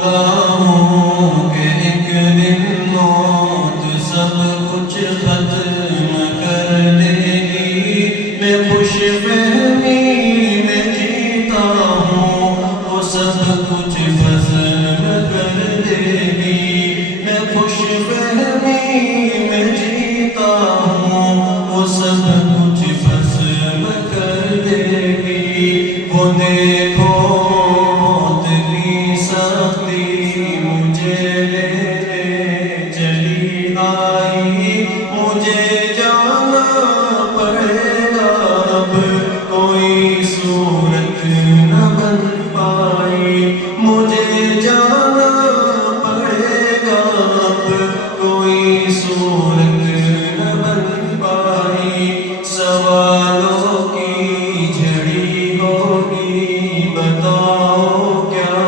بھولا ہوں کہ ایک دن موت سب کچھ ختم کر دے گی. میں خوش فہمی میں جیتا ہوں وہ سب کچھ فضل کر دے گی. میں خوش فہمی میں جیتا ہوں وہ سب کچھ فضل کر دے گی. وہ دیکھو موت کی سختی مجھے لینے چلی آئی. مجھے جانا پڑے گا اب کوئی صورت نہ بن پائی. مجھے جانا پڑے گا اب کوئی صورت نہ بن پائی. سوالوں کی جھڑی ہوگی بتاؤ کیا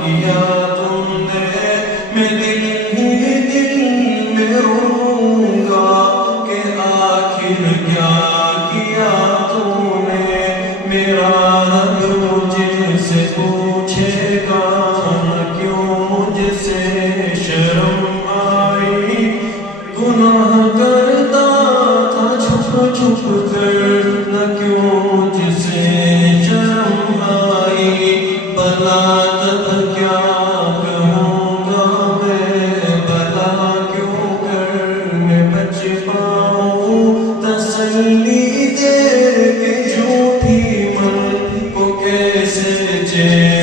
کیا تم نے. میں دل ہی دل میں روں گا کہ آخر کیا کیا تم نے. میرا رب مجھ سے پوچھے گا نہ کیوں مجھ سے شرم آئی. گناہ کرتا تھا چھپ چھپ کر نہ کیوں مجھ سے شرم آئی. بھلا تب کیا کہوں گا میں بھلا کیوں کر میں بچ پاؤں. تسلی دے کے جھوٹی من کو کیسے چین